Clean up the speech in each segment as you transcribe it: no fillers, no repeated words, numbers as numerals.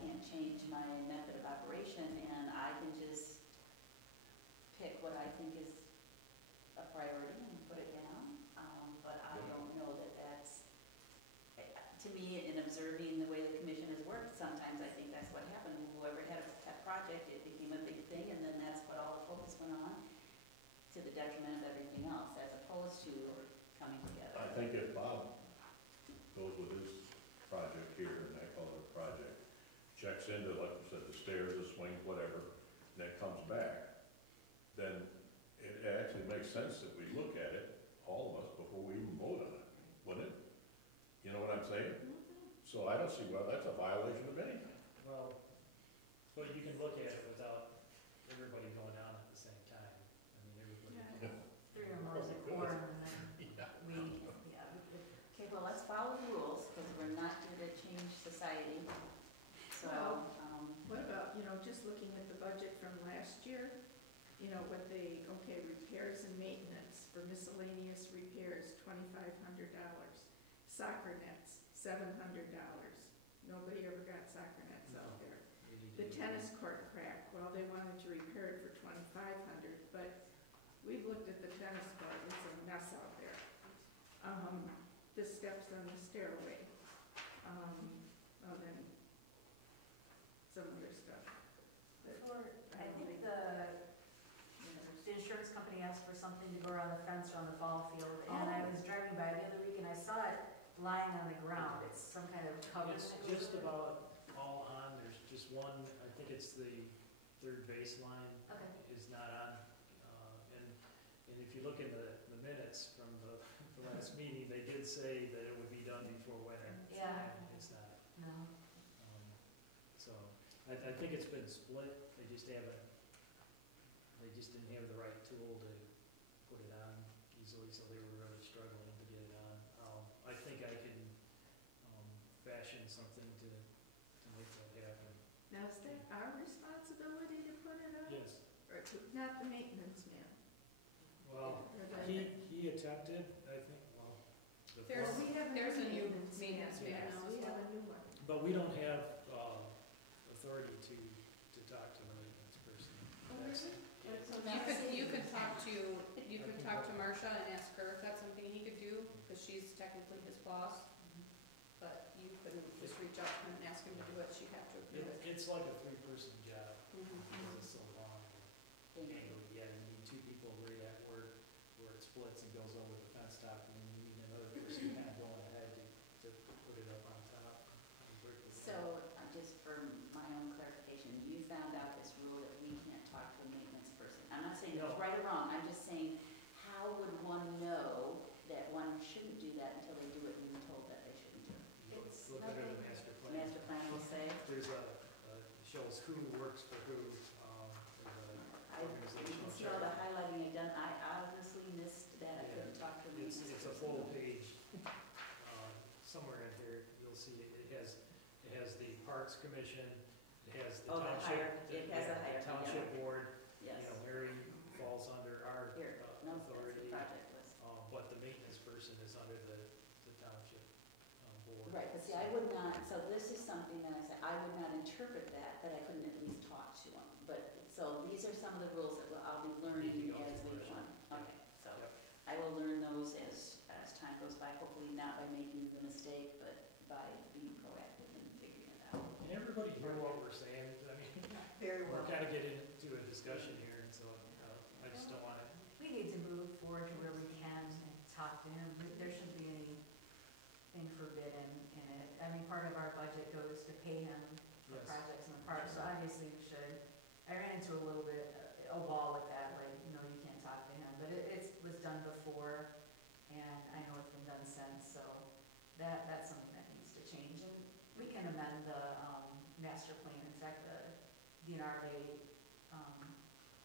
can't change my method of operation, and I can just pick what I think is a priority and put it down. But I don't know that that's, to me, in observing the way the commission has worked, sometimes I think that's what happened. Whoever had a pet project, it became a big thing, and then that's what all the focus went on, to the detriment of everything else, as opposed to coming together. I think if Bob goes with his project here, and I call it a project, checks into, like you said, the stairs, the swings, whatever, and that comes back, then it actually makes sense that we look at it, all of us, before we even vote on it, wouldn't it? You know what I'm saying? So I don't see, well, that's a violation of anything. Well, but you can look at it without everybody going down at the same time. I mean, everybody. Three or more is a quorum, and then we, Okay, well, let's follow the rules, because we're not here to change society. So, What about, just looking at the budget from last year, what repairs and maintenance for miscellaneous repairs, $2,500. Soccer nets, $700. Nobody ever got soccer nets out there. The tennis court crack, well, they wanted to repair it for $2,500, but we've looked at the tennis court, it's a mess out there. The steps on the stairway, then some other stuff. I think the insurance company asked for something to go around the fence around the ball field, and I was driving by the other week and I saw it lying on the ground. It's some kind of cover. It's just about all on. There's just one, I think it's the third baseline is not on. And if you look in the minutes from the last meeting, they did say that it would be done before winter. Yeah. It's not. No. So I think it's been split. They just didn't have the right tool to put it on easily, so they were really struggling to get it on. I think I can fashion something to make that happen. Now, is that our responsibility to put it on? Yes. Or not the maintenance man? Well, he attempted, I think, There's a new maintenance man now as We have well. a new one. but we don't have authority to talk to the maintenance person. You could talk to Marcia and ask her if that's something he could do, because she's technically his boss. But you couldn't just reach out to him and ask him to do it, she'd have to approve it. It's like a three-person job, Mhm. because it's so long. And you need two people right at work where it splits and goes over the fence top, and then you need another person kind of going ahead to put it up on top. so just for my own clarification, you found out this rule that we can't talk to a maintenance person. I'm not saying it's right or wrong, I'm just saying, how would one know that one shouldn't do that until they do it and they're told that they shouldn't do it? Look under the master plan. Master plan will say. There's shows who works for who. You can see all the highlighting I've done. I honestly missed that. I couldn't talk to them. It's a full page. Somewhere in here, you'll see it has the Parks Commission, it has the township board. Yes. Mary falls under our authority. Project list. But the maintenance person is under the township board. Right, but see, I would not, so this is something that I said, I would not interpret that I couldn't at least talk to them. But, so these are some of the rules that I'll be learning as we go on. Okay, so I will learn those as time goes by, hopefully not by making the mistake, but by being proactive and figuring it out. Can everybody hear what we're saying? I mean, Very well. we're kind of getting into a discussion here, and so I just don't want to. We need to move forward to where we can and talk to him. There shouldn't be anything forbidden in it. I mean, part of our budget goes to pay him for projects in the park, so obviously we should. I ran into a little bit a wall with that, like, you can't talk to him, but it was done before, and I know it's been done since, so that's something that needs to change. And we can amend the master plan. In fact, the DNR, they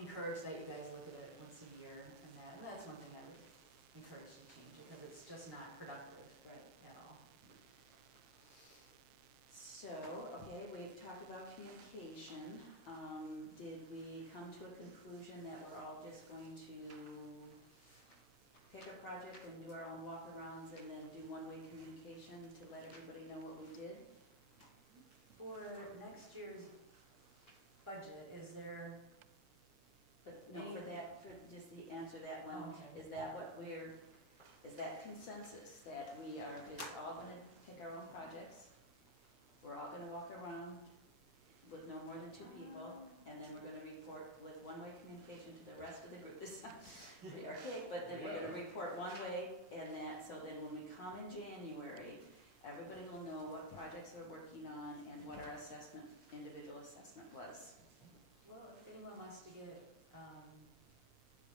encourage that you guys look at it once a year, and that's one thing I would encourage to change, because it's just not productive at all. So, okay, we've talked about communication. Did we come to a conclusion that we're all just going to pick a project and do our own walk-arounds and then do one-way communication to let everybody know what we did? For next budget, is there, But no, for that, for just the answer that one, okay. is that what is that consensus, that we are just all gonna pick our own projects? We're all gonna walk around with no more than 2 people, and then we're gonna report with one-way communication to the rest of the group. This sounds pretty archaic, but then we're gonna report one way, and that, so then when we come in January, everybody will know what projects we're working on and what our assessment, individual assessment was. Well, if anyone wants to get,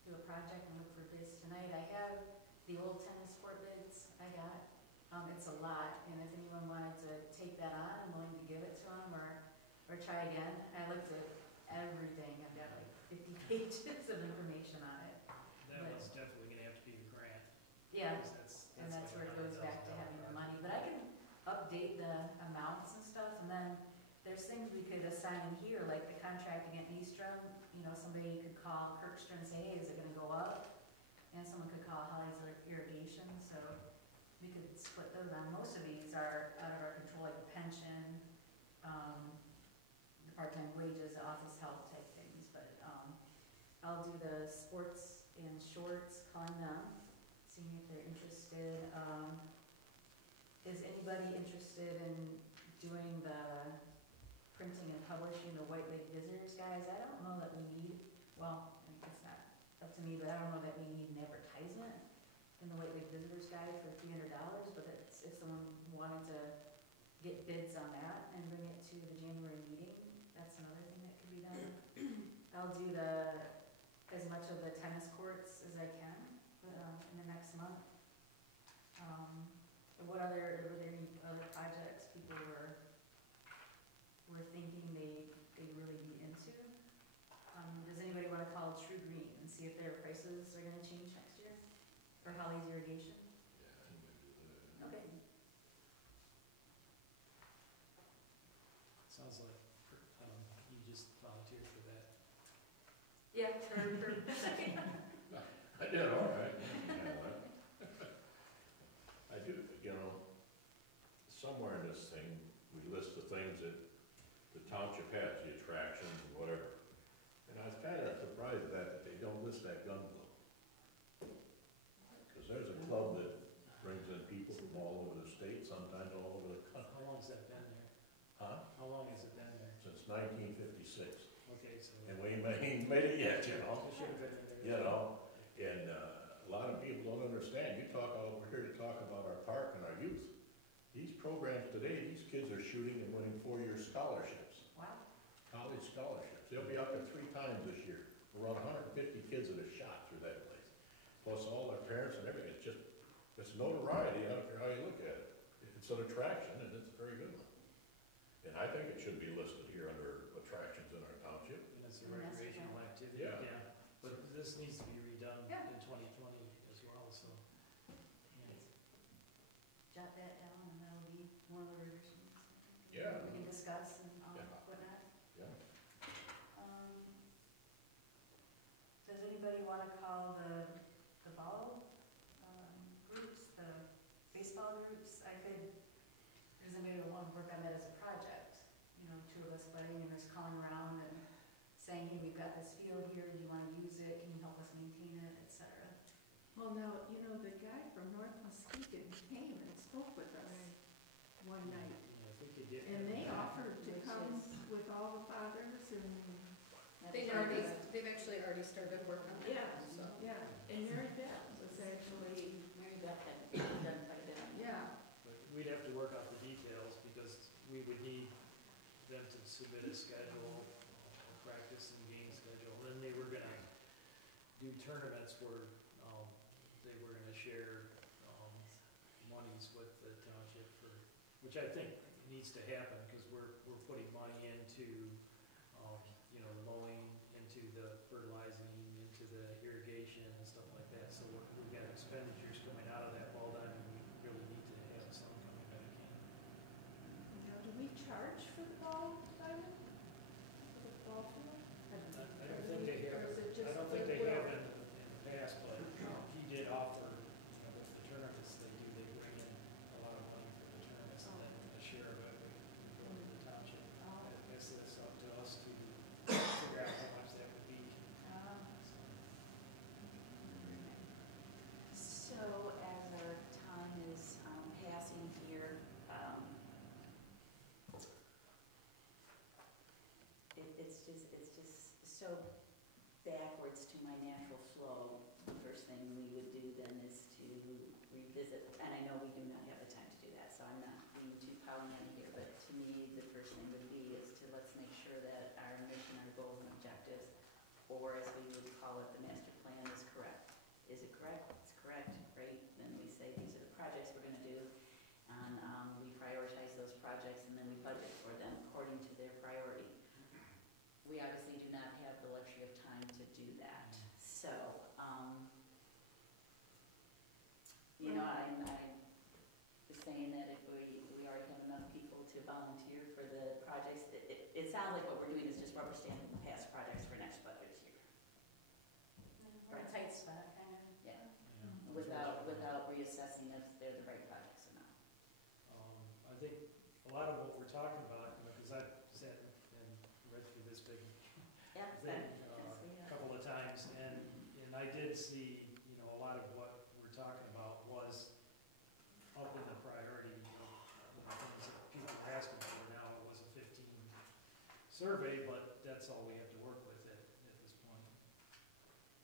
do a project and look for bids tonight, I have the old tennis court bids I got. It's a lot, and if anyone wanted to take that on, I'm willing to give it to them, or try again. I looked at everything, I've got like 50 pages of information on it. That one's definitely gonna have to be a grant. Yeah, 'Cause and that's like where it goes back to having the $100,000 money, but I can update the amounts and stuff, and then there's things we could assign here, like the contract against Eastrum, you know, somebody could call Kirkstrom and say, hey, is it gonna go up? And someone could call Holly's Irrigation, so we could split those on. Most of these are out of our control, like the pension, the part-time wages, the office help type things, but, I'll do the sports and shorts, calling them, seeing if they're interested. Is anybody interested in doing the printing and publishing the White Lake Visitors Guys? I don't know that we need, well, I mean, it's not up to me, but I don't know that we need an advertisement in the White Lake Visitors Guide for $300, but it's, if someone wanted to get bids on that and bring it to the January meeting, that's another thing that could be done. I'll do as much of the tennis courts as I can, in the next month. Were there any other projects people were thinking they'd really be into? Does anybody wanna call True Green and see if their prices are gonna change next year for Holly's Irrigation? Okay. Sounds like, you just volunteered for that. Yeah, I did all right. I do, you know, somewhere in this thing, we list the things that the township has, the attractions and whatever. And I was kind of surprised that they don't list that gun club. Because there's a club that brings in people from all over the state, sometimes all over the country. How long's that been there? Huh? How long has it been there? Since 1956. Okay, so. And we ain't made it yet, you know? It should have been there. You know, and a lot of people don't understand. You talk all over here to talk about our park and our youth. These programs today, these kids are shooting and winning 4-year scholarships, wow. college scholarships. They'll be out there 3 times this year. Around 150 kids that have shot through that place. Plus all their parents and everything. It's notoriety, I don't care how you look at it. It's an attraction, and it's a very good one. And I think it should be listed here under attractions in our township. And it's a And that's recreational activity, Yeah. yeah. But this needs to be redone Yeah. in 2020 as well, so. Yeah. Jot that down, and that'll be one of the revisions. Yeah. We can discuss and Yeah. whatnot. Yeah. Does anybody wanna call the ball, groups, the baseball groups? I could, does anybody wanna work on that as a project? You know, 2 of us playing and just calling around and saying, hey, we've got this field here, do you wanna use it, can you help us maintain it, et cetera? Well, now, you know, the guy from North Muskegon came and spoke with us one night, Yeah, if we could get. and they offered to come with all the fathers and, They've actually already started work on it, yeah, so. yeah, and Mary Beth was actually, Mary Beth had done quite a bit on that. yeah, But we'd have to work out the details because we would need them to submit a schedule, a practice and game schedule. Then they were gonna do tournaments where, they were gonna share, monies with the township for, which I think needs to happen because we're putting money into, you know, the mowing, into the fertilizing, into the irrigation and stuff like that. So we've got expenditures coming out of that ball diamond. We really need to have some coming back in. now, do we charge for the ball diamond? For the ball field? I don't think they have, Or is it I just don't think they goodwill? have in the past, but he did offer, you know, with the tournaments they do, they bring in a lot of money for the tournaments and then a share of it would go to the township. I guess it's up to us to just so backwards to my natural flow. The first thing we would do then is to revisit, and I know we do not have the time to do that, so I'm not being too Pollyanna here, but to me, the first thing would be is to let's make sure that our mission, our goals and objectives, or as we would call it, the master plan is correct. Is it correct? It's correct, right? Then we say these are the projects we're gonna do, and we prioritize those projects, and then we budget for them according to their priority. We obviously do not have the luxury of time to do that, so, you know, I was saying that if we already have enough people to volunteer for the projects, it sounds like what we're doing is just rubber stamping past projects for next budget year. We're in a tight spot, kind of. Yeah, without reassessing if they're the right projects or not. I think a lot of what we're talking about, you know, because I've sat and read through this big Yeah, thing yes, we a have. couple of times, and I did see, you know, a lot of what we're talking about was up in the priority, you know, things that people are asking for now. It was a 15 survey, but that's all we have to work with at this point.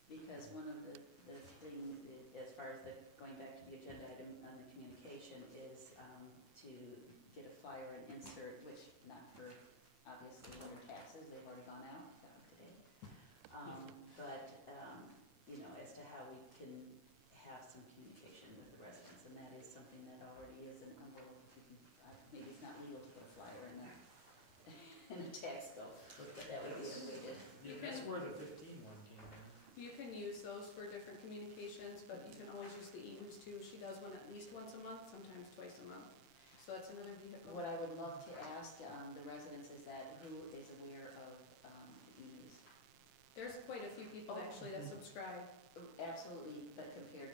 Because one of the things, as far as going back to the agenda item on the communication, is to get a flyer and insert, which not for obviously their taxes, they've already gone out, got them today. But, you know, as to how we can have some communication with the residents, and that is something that already is an envelope. Maybe it's not legal to put a flyer in there, in a tax bill, but that would be the way to. Yeah, that's where the 15 one came in. You can use those for different communications, but you can always use the e-news too. She does one at least once a month, sometimes twice a month. So that's another vehicle. What I would love to ask the residents is that who is aware of e-news? There's quite a few people actually that subscribe. Absolutely, but compared